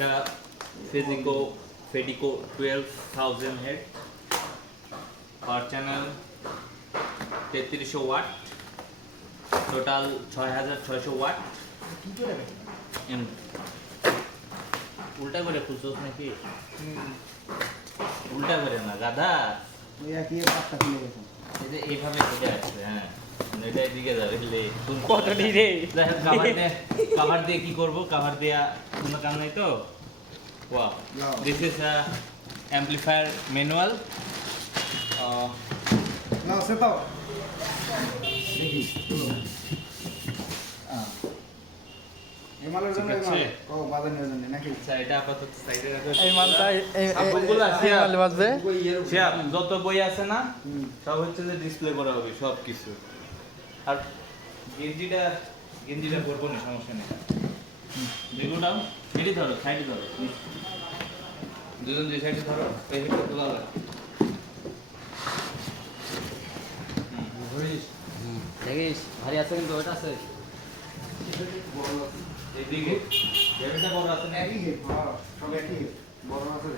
একটা ফিজিকো ফেডিকো 12,000 হেড, পার channel 3300 watt, total 6600 watt. উল্টা করে খুলছোস নাকি? উল্টা করে না গাধা, এইভাবে চলে আসছে। হ্যাঁ, এটা এদিকে যাবে। কত রে? কাভার দিয়ে কি করবো? কাভার দেয়া কোনো কাম নাই তো। Wow, this is amplifier manual. না সেটাও দেখি এমালের জন্য এমাল ও বাজানোর জন্য নাকি? আচ্ছা, এটা আপাতত সাইডে রাখো। এই মালটা এই সবগুলো আছে মাল বাজবে। শিয়াব, যত বই আছে না সব হচ্ছে যে ডিসপ্লে করা হবে সব কিছু। আর গেঞ্জিটা করবো না, সমস্যা নেই। বেগুনটাও এটি ধরো, সাইডে ধরো, দুজন যে সাইডে ধরো, এই হেডটা তোলা হবে। দেখিস ভারী আছে কিন্তু ওটা আছে। এদিকে হেডটা বড় আছে না? একই হেড সব একই হেড বড় আছে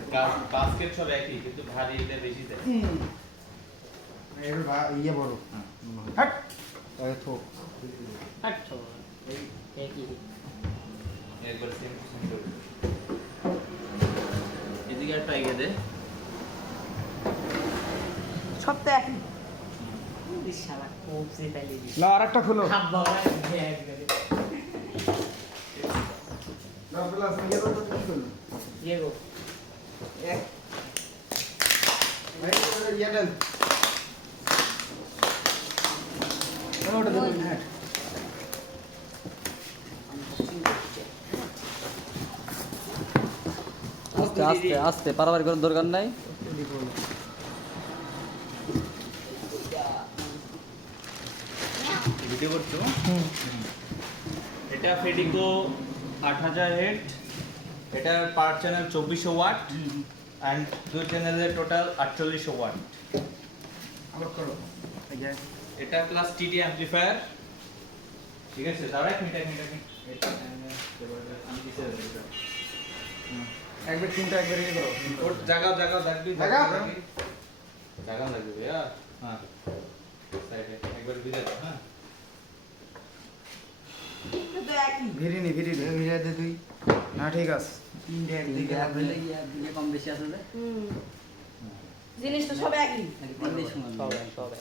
বাস্কেট সব একই, কিন্তু ভারী এটা বেশি দেয়। এর ইয়ে বড় হাট আরে তো হাট তো এই কি একবার সেম টু সেম করবে। এদিকে একটা এগিয়ে দে। সব তো একই। শালা খুব সেটাই না আরেকটা খুলো হাত বাবা একবারে না প্লাস ইয়ে তো কি করলো ইয়ে গো এক ভাই ইয়ে দেন ওটা দেখুন হ্যাঁ আস্তে আস্তে আস্তে পারাবার কোনো দরকার নাই। ভিডিও করছো? এটা ফেডিকো 8000 হেড, এটা পার চ্যানেল 2400 ওয়াট এন্ড দুই চ্যানেলের টোটাল 4800 ওয়াট। আবার করো এটা প্লাস টিডি অ্যাম্পলিফায়ার। ঠিক আছে, দাঁড়া এক মিনিট। আমি কিসে এটা একবার তিনটা একবার ইয়ে করো ওর জায়গা লাগবে। জায়গা? জায়গা লাগবে यार। হ্যাঁ, সাইডে একবার ভিজে দাও। হ্যাঁ, তো একই। ভিড়িনি ভিড়ে দে তুই না ঠিক আছে তিনটা একদিকে দিলে দিলে কম বেশি আছে যে জিনিস তো সব একই। নাকি তিনটেই সমান? সবাই